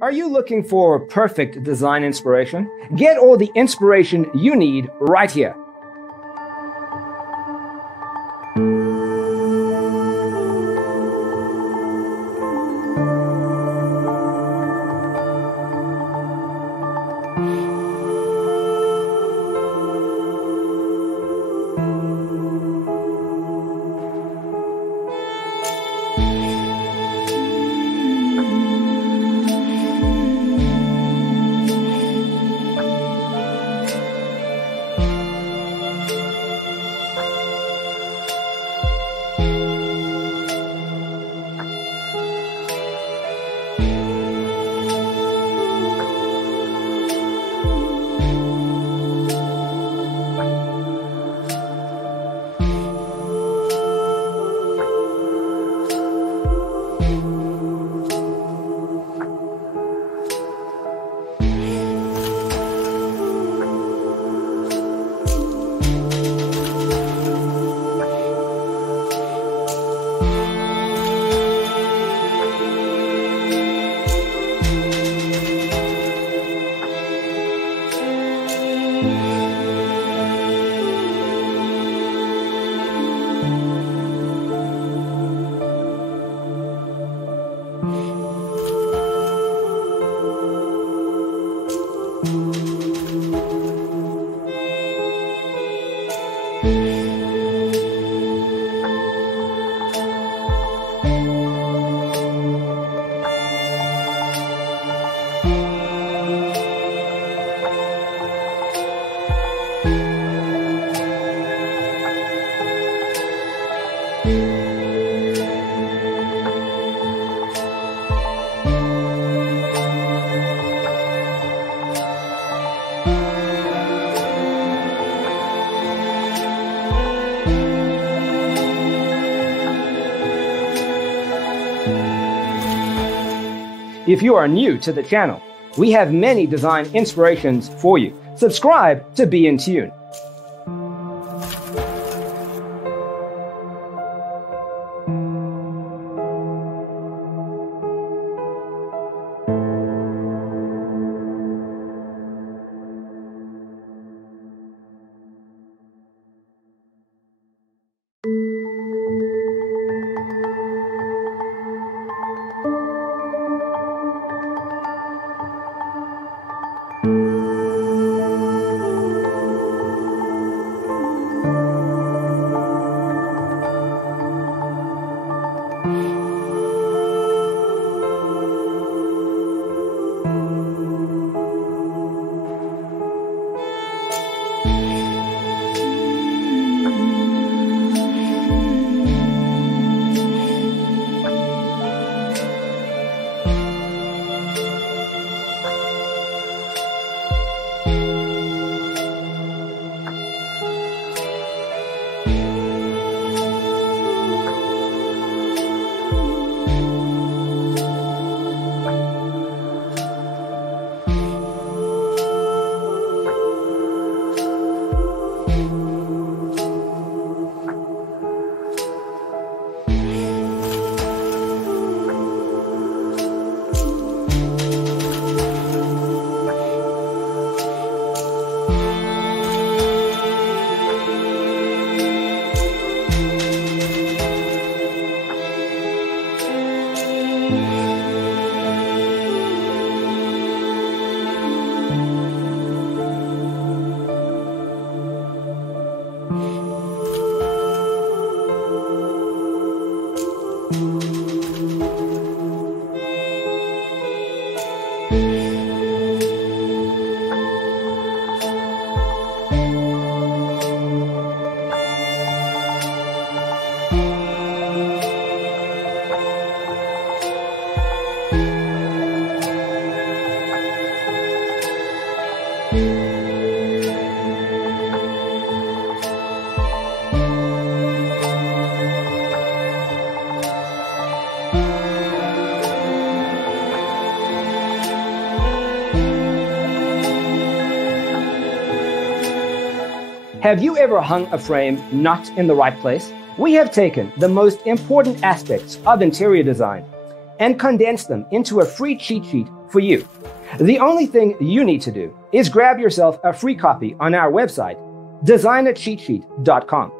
Are you looking for perfect design inspiration? Get all the inspiration you need right here. If you are new to the channel, we have many design inspirations for you. Subscribe to be in tune. Have you ever hung a frame not in the right place? We have taken the most important aspects of interior design and condensed them into a free cheat sheet for you. The only thing you need to do is grab yourself a free copy on our website, designercheatsheet.com.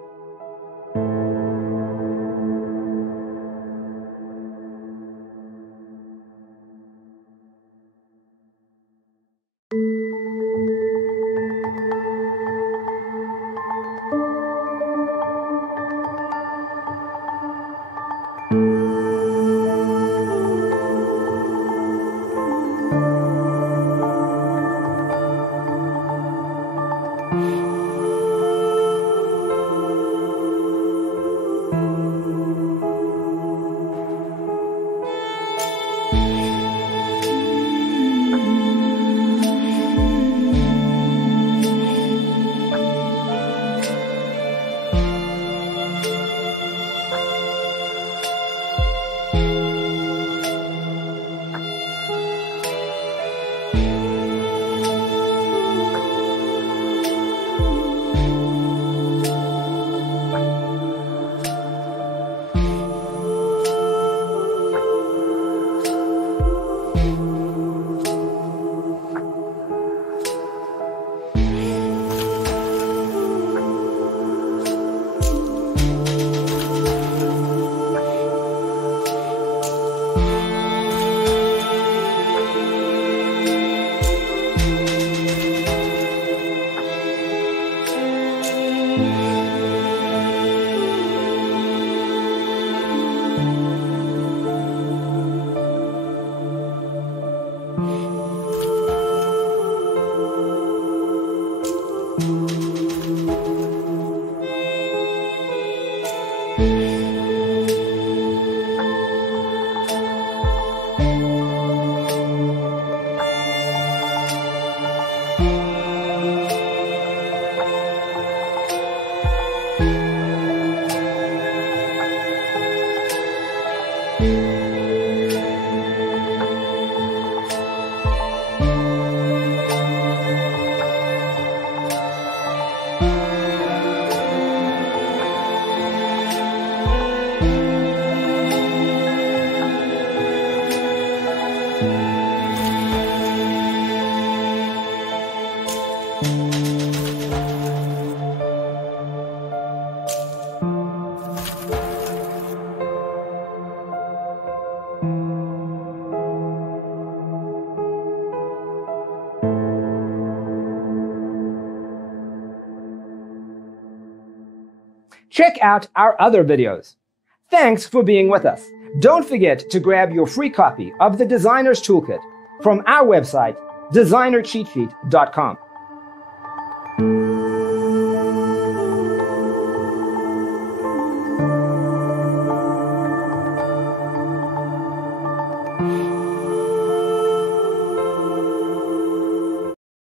Check out our other videos. Thanks for being with us. Don't forget to grab your free copy of the Designer's Toolkit from our website, designercheatsheet.com.